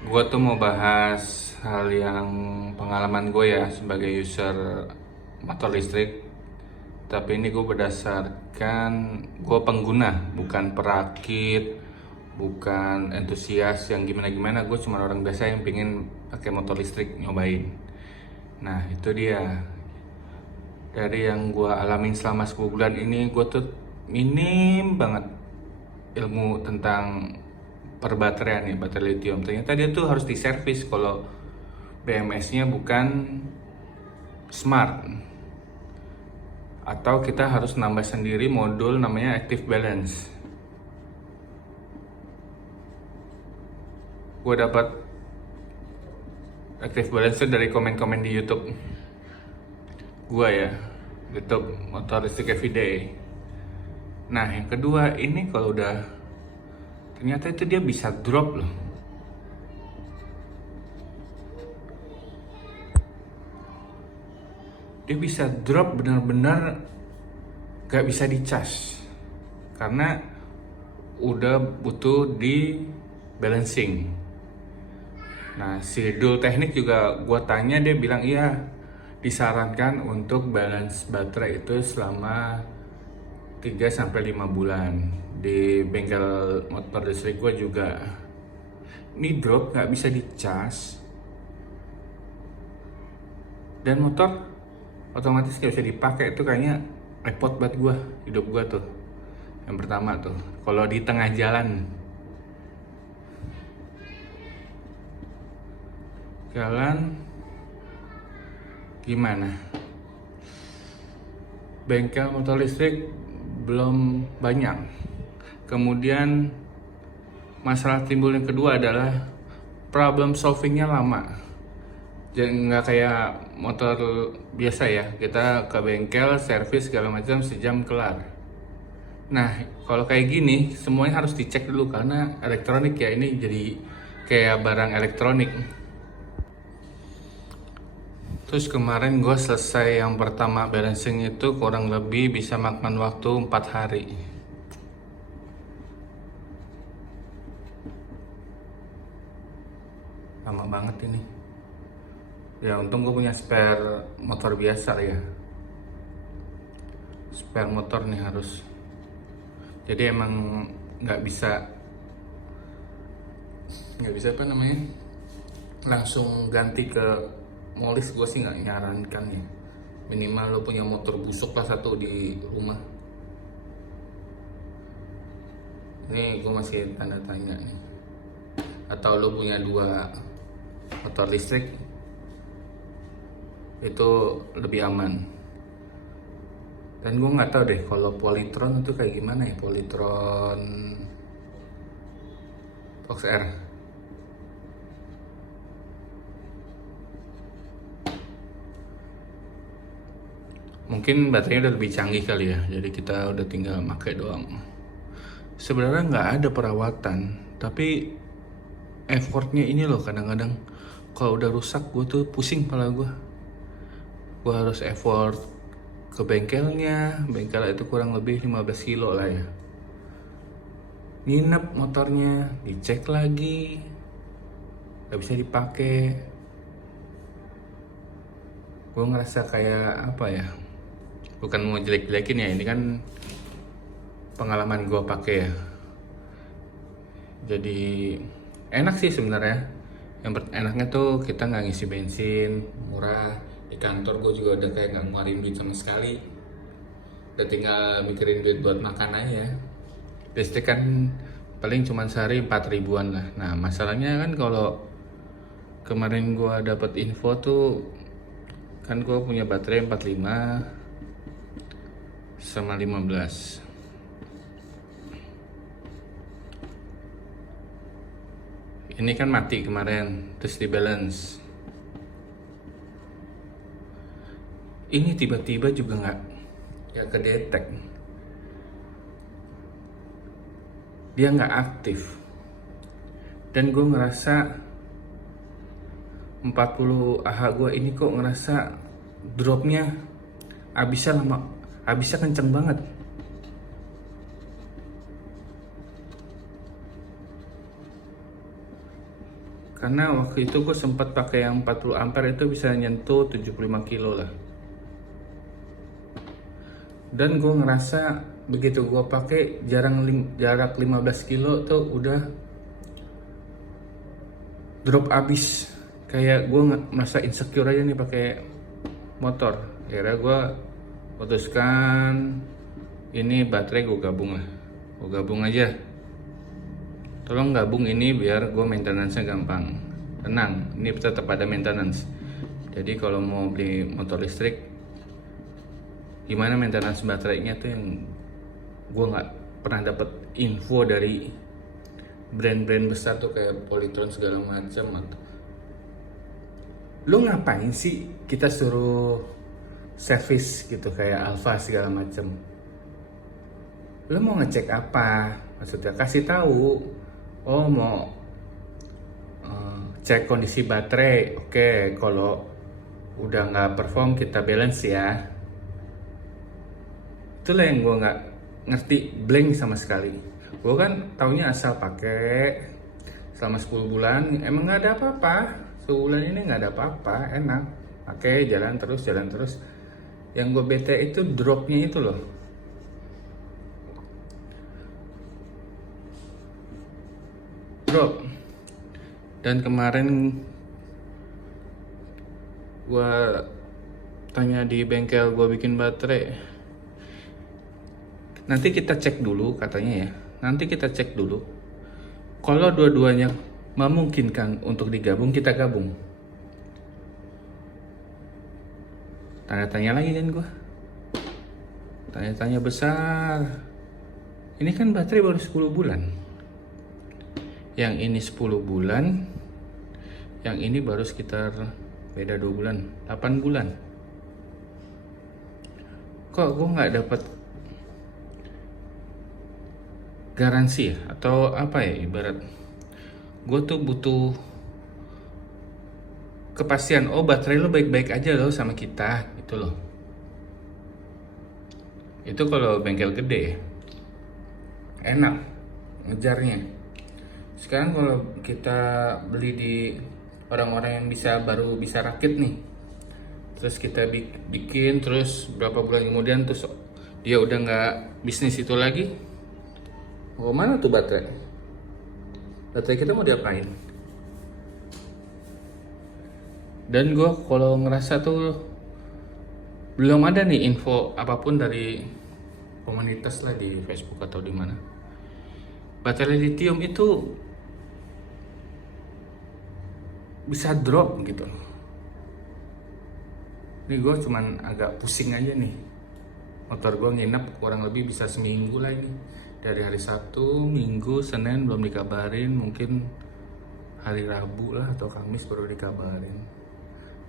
Gue tuh mau bahas hal yang pengalaman gue ya sebagai user motor listrik. Tapi ini gue berdasarkan gue pengguna, bukan perakit, bukan entusias yang gimana-gimana. Gue cuma orang biasa yang pengen pakai motor listrik nyobain. Nah itu dia. Dari yang gue alamin selama 10 bulan ini, gue tuh minim banget ilmu tentang perbaterean nih, baterai lithium. Ternyata dia tuh harus diservis kalau BMS-nya bukan smart, atau kita harus nambah sendiri modul namanya active balance. Gue dapat active balance itu dari komen-komen di YouTube gue ya, YouTube motor listrik everyday. Nah yang kedua ini, kalau udah ternyata itu dia bisa drop loh. Dia bisa drop benar-benar gak bisa dicas karena udah butuh di balancing. Nah si Dul teknik juga gue tanya, dia bilang iya disarankan untuk balance baterai itu selama 3 sampai 5 bulan. Di bengkel motor listrik gue juga ini drop gak bisa dicas, dan motor otomatis gak bisa dipakai. Itu kayaknya repot buat gue, hidup gue tuh. Yang pertama tuh kalau di tengah jalan gimana, bengkel motor listrik belum banyak. Kemudian masalah timbul yang kedua adalah problem solvingnya lama. Jadi nggak kayak motor biasa ya, kita ke bengkel servis segala macam sejam kelar. Nah kalau kayak gini semuanya harus dicek dulu karena elektronik ya, ini jadi kayak barang elektronik. Terus kemarin gue selesai yang pertama balancing itu kurang lebih bisa makan waktu 4 hari. Lama banget ini. Ya untung gue punya spare motor biasa ya. Spare motor nih harus. Jadi emang nggak bisa apa namanya, langsung ganti ke molis. Gue sih nggak nyarankan ya. Minimal lo punya motor busuk lah satu di rumah. Ini gue masih tanda tanya nih. Atau lo punya 2 motor listrik, itu lebih aman. Dan gue nggak tahu deh kalau Polytron itu kayak gimana ya, Polytron Fox R. Mungkin baterainya udah lebih canggih kali ya, jadi kita udah tinggal pakai doang. Sebenarnya nggak ada perawatan, tapi effortnya ini loh kadang-kadang. Kalau udah rusak gue tuh pusing kepala gue. Gue harus effort ke bengkelnya. Bengkel itu kurang lebih 15 kilo lah ya. Nginep motornya, dicek lagi, gak bisa dipakai. Gue ngerasa kayak apa ya, bukan mau jelek-jelekin ya, ini kan pengalaman gue pakai ya. Jadi enak sih sebenarnya. Yang enaknya tuh kita nggak ngisi bensin, murah. Di kantor gue juga udah kayak nggak ngeluarin duit sama sekali. Udah tinggal mikirin duit buat makan aja. Listrik kan paling cuma sehari 4 ribuan lah. Nah masalahnya kan kalau kemarin gue dapet info tuh, kan gue punya baterai 45 sama 15. Ini kan mati kemarin, terus di balance. Ini tiba-tiba juga nggak kedetek. Dia nggak aktif. Dan gue ngerasa 40 AH gue ini kok ngerasa dropnya habisnya kenceng banget. Karena waktu itu gue sempat pakai yang 40 ampere itu bisa nyentuh 75 kilo lah. Dan gue ngerasa begitu gue pakai jarak 15 kilo tuh udah drop abis. Kayak gue merasa insecure aja nih pakai motor. Akhirnya gue putuskan ini baterai gue gabung lah. Gue gabung aja. Tolong gabung ini biar gue maintenance-nya gampang. Tenang, ini tetap ada maintenance. Jadi kalau mau beli motor listrik, gimana maintenance baterainya tuh yang gue nggak pernah dapet info dari brand-brand besar tuh kayak Polytron segala macam. Lu ngapain sih kita suruh service gitu kayak Alfa segala macam? Lu mau ngecek apa? Maksudnya kasih tahu. Oh mau cek kondisi baterai. Oke, kalau udah nggak perform kita balance ya. Itulah yang gue nggak ngerti, blank sama sekali. Gue kan taunya asal pakai selama 10 bulan emang nggak ada apa-apa. Sebulan ini nggak ada apa-apa, enak pakai jalan terus. Yang gue bete itu dropnya itu loh. Drop. Dan kemarin gue tanya di bengkel gue bikin baterai, nanti kita cek dulu katanya ya. Nanti kita cek dulu. Kalau dua-duanya memungkinkan untuk digabung, kita gabung. Tanya-tanya lagi kan gue. Tanya-tanya besar. Ini kan baterai baru 10 bulan. Yang ini 10 bulan. Yang ini baru sekitar beda 2 bulan, 8 bulan. Kok gue nggak dapat garansi ya? Atau apa ya, ibarat gue tuh butuh kepastian. Oh baterai lo baik-baik aja loh sama kita gitu loh. Itu kalau bengkel gede enak ngejarnya. Sekarang kalau kita beli di orang-orang yang baru bisa rakit nih, terus kita bikin, terus berapa bulan kemudian terus dia udah nggak bisnis itu lagi, mau mana tuh baterai kita mau diapain? Dan gue kalau ngerasa tuh belum ada nih info apapun dari komunitas lah di Facebook atau di mana. Baterai lithium itu bisa drop gitu. Ini gue cuman agak pusing aja nih. Motor gue nginep kurang lebih bisa seminggu lah ini. Dari hari Sabtu, Minggu, Senin belum dikabarin. Mungkin hari Rabu lah atau Kamis baru dikabarin.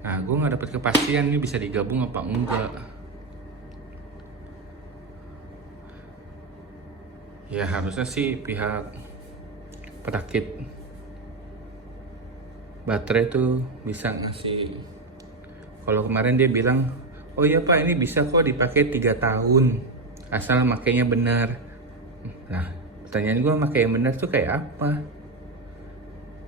Nah gue gak dapet kepastian ini bisa digabung apa enggak. Ya harusnya sih pihak perakit baterai tuh bisa ngasih. Kalau kemarin dia bilang, oh iya pak ini bisa kok dipakai 3 tahun asal makainya benar. Nah pertanyaan gue, makai yang benar tuh kayak apa?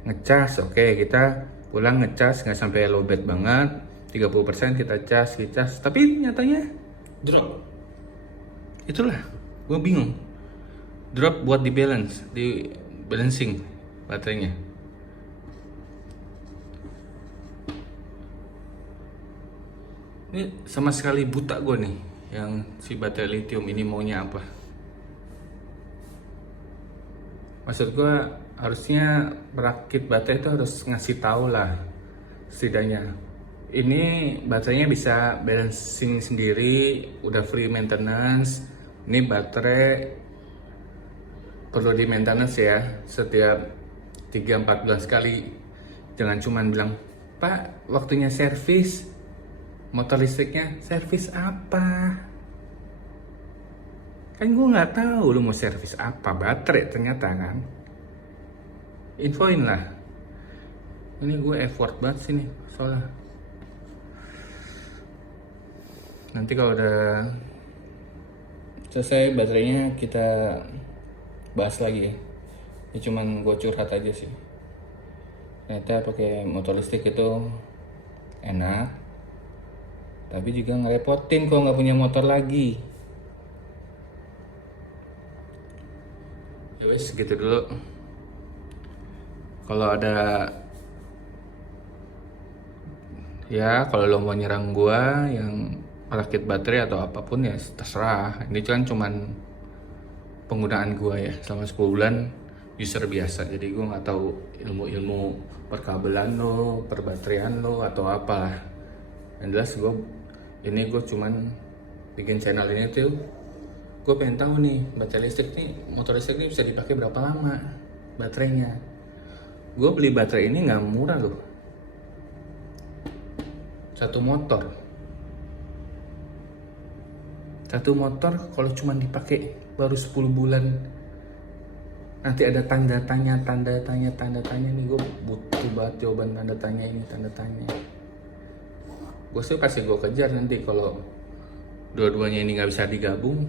Ngecas, oke, kita pulang ngecas nggak sampai lowbat banget, 30% kita cas, tapi nyatanya drop. Itulah gue bingung. Drop buat di balancing baterainya. Ini sama sekali buta gue nih, yang si baterai lithium ini maunya apa. Maksud gue harusnya perakit baterai itu harus ngasih tahu lah setidaknya. Ini baterainya bisa balancing sendiri, udah free maintenance. Ini baterai perlu di maintenance ya, setiap 3-4 bulan sekali. Jangan cuman bilang, Pak waktunya servis motor listriknya. Servis apa? Kan gue nggak tahu lu mau servis apa baterai ternyata kan. Infoin lah. Ini gue effort banget sini soalnya. Nanti kalau udah selesai baterainya kita bahas lagi ya. Ini cuman gue curhat aja sih. Ternyata pakai motor listrik itu enak, tapi juga ngerepotin kalau nggak punya motor lagi. Ya wes, gitu dulu. Kalau ada, ya kalau lo mau nyerang gua yang rakit baterai atau apapun ya terserah. Ini kan cuman penggunaan gua ya selama 10 bulan user biasa. Jadi gua nggak tahu ilmu-ilmu perkabelan lo, perbaterian lo atau apalah. Yang jelas gue cuman bikin channel ini tuh gue pengen tahu nih baterai listrik nih, motor listrik ini bisa dipakai berapa lama baterainya. Gue beli baterai ini nggak murah loh, satu motor kalau cuma dipakai baru 10 bulan nanti ada tanda tanya nih. Gue butuh banget jawaban tanda tanya ini, tanda tanya. Gue sih pasti gue kejar nanti kalau dua-duanya ini nggak bisa digabung.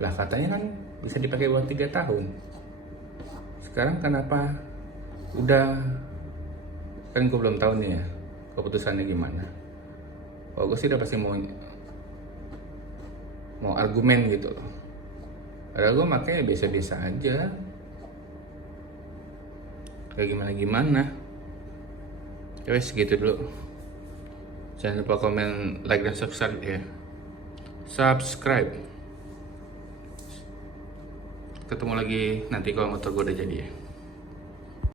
Lah katanya kan bisa dipakai buat 3 tahun. Sekarang kenapa udah, kan gue belum tahu nih ya keputusannya gimana. Kalau gue sih udah pasti mau argumen gitu loh. Padahal gue makanya biasa-biasa aja, kayak gimana. Ya wes, gitu dulu. Jangan lupa komen, like, dan subscribe ya. Subscribe. Ketemu lagi nanti kalau motor gue udah jadi ya.